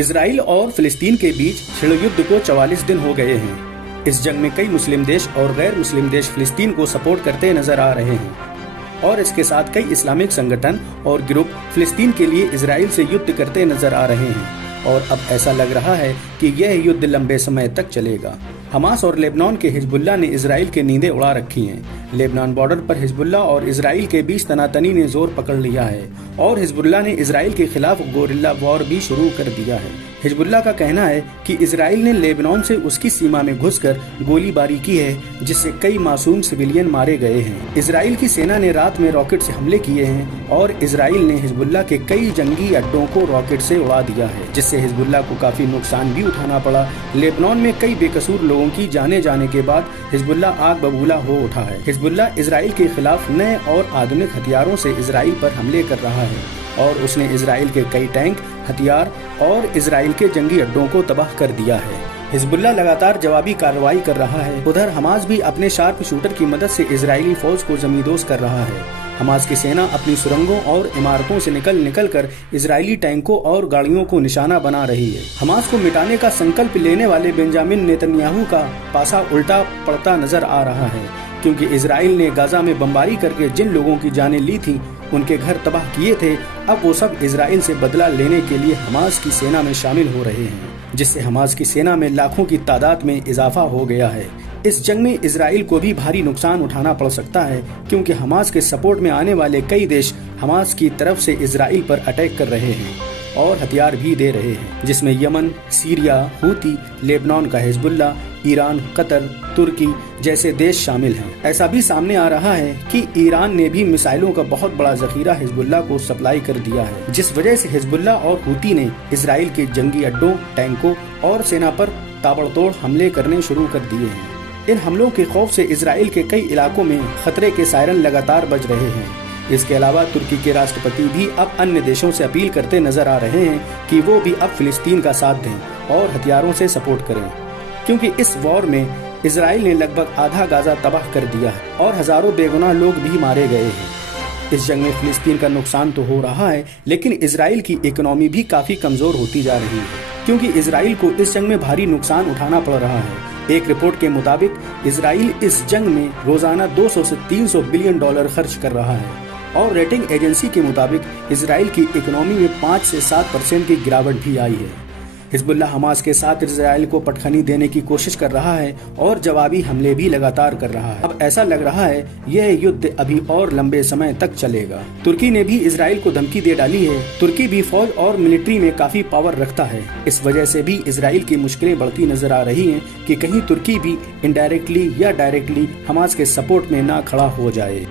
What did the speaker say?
Israel और फिलिस्तीन के बीच छिड़ युद्ध को 44 दिन हो गए हैं। इस जंग में कई मुस्लिम देश और गैर मुस्लिम देश फिलिस्तीन को सपोर्ट करते नजर आ रहे हैं और इसके साथ कई इस्लामिक संगठन और ग्रुप फिलिस्तीन के लिए इजराइल से युद्ध करते नजर आ रहे हैं और अब ऐसा लग रहा है कि यह युद्ध लंबे समय तक चलेगा। हमास और लेबनान के हिजबुल्लाह ने इजराइल की नींदें उड़ा रखी हैं। लेबनान बॉर्डर पर हिजबुल्लाह और इजराइल के बीच तनातनी ने जोर पकड़ लिया है और हिजबुल्लाह ने इजराइल के खिलाफ गोरिल्ला वॉर भी शुरू कर दिया है। हिजबुल्लाह का कहना है कि इजराइल ने लेबनान से उसकी सीमा में घुसकर गोलीबारी की है, जिससे कई मासूम सिविलियन मारे गए हैं। इजराइल की सेना ने रात में रॉकेट से हमले किए हैं और इजराइल ने हिजबुल्लाह के कई जंगी अड्डों को रॉकेट से उड़ा दिया है, जिससे हिजबुल्लाह को काफी नुकसान भी उठाना पड़ा। लेबनान में कई बेकसूर लोगों की जाने जाने के बाद हिजबुल्लाह आग बबूला हो उठा है। हिजबुल्लाह इजराइल के खिलाफ नए और आधुनिक हथियारों से इजराइल पर हमले कर रहा है और उसने इजराइल के कई टैंक, हथियार और इजराइल के जंगी अड्डों को तबाह कर दिया है। हिजबुल्लाह लगातार जवाबी कार्रवाई कर रहा है। उधर हमास भी अपने शार्प शूटर की मदद से इजरायली फौज को जमींदोज कर रहा है। हमास की सेना अपनी सुरंगों और इमारतों से निकल कर इजरायली टैंकों और गाड़ियों को निशाना बना रही है। हमास को मिटाने का संकल्प लेने वाले बेंजामिन नेतन्याहू का पासा उल्टा पड़ता नजर आ रहा है, क्योंकि इजराइल ने गाजा में बमबारी करके जिन लोगों की जानें ली थी, उनके घर तबाह किए थे, अब वो सब इजराइल से बदला लेने के लिए हमास की सेना में शामिल हो रहे हैं, जिससे हमास की सेना में लाखों की तादाद में इजाफा हो गया है। इस जंग में इजराइल को भी भारी नुकसान उठाना पड़ सकता है, क्योंकि हमास के सपोर्ट में आने वाले कई देश हमास की तरफ से इजराइल पर अटैक कर रहे हैं और हथियार भी दे रहे हैं, जिसमें यमन, सीरिया, हूती, लेबनान का हिजबुल्लाह, ईरान, कतर, तुर्की जैसे देश शामिल हैं। ऐसा भी सामने आ रहा है कि ईरान ने भी मिसाइलों का बहुत बड़ा जखीरा हिजबुल्लाह को सप्लाई कर दिया है, जिस वजह से हिजबुल्लाह और हूती ने इजराइल के जंगी अड्डों, टैंकों और सेना पर ताबड़तोड़ हमले करने शुरू कर दिए हैं। इन हमलों के खौफ से इजराइल के कई इलाकों में खतरे के सायरन लगातार बज रहे हैं। इसके अलावा तुर्की के राष्ट्रपति भी अब अन्य देशों से अपील करते नजर आ रहे हैं कि वो भी अब फिलिस्तीन का साथ दें और हथियारों से सपोर्ट करें, क्योंकि इस वॉर में इजराइल ने लगभग आधा गाजा तबाह कर दिया है और हजारों बेगुनाह लोग भी मारे गए हैं। इस जंग में फिलिस्तीन का नुकसान तो हो रहा है, लेकिन इजराइल की इकोनॉमी भी काफी कमजोर होती जा रही है, क्योंकि इजराइल को इस जंग में भारी नुकसान उठाना पड़ रहा है। एक रिपोर्ट के मुताबिक इजराइल इस जंग में रोजाना 200 से 300 बिलियन डॉलर खर्च कर रहा है और रेटिंग एजेंसी के मुताबिक इजराइल की इकोनॉमी में 5 से 7% की गिरावट भी आई है। हिजबुल्लाह हमास के साथ इजराइल को पटखनी देने की कोशिश कर रहा है और जवाबी हमले भी लगातार कर रहा है। अब ऐसा लग रहा है यह युद्ध अभी और लंबे समय तक चलेगा। तुर्की ने भी इजराइल को धमकी दे डाली है। तुर्की भी फौज और मिलिट्री में काफी पावर रखता है। इस वजह से भी इजराइल की मुश्किलें बढ़ती नजर आ रही हैं कि कहीं तुर्की भी इनडायरेक्टली या डायरेक्टली हमास के सपोर्ट में ना खड़ा हो जाए।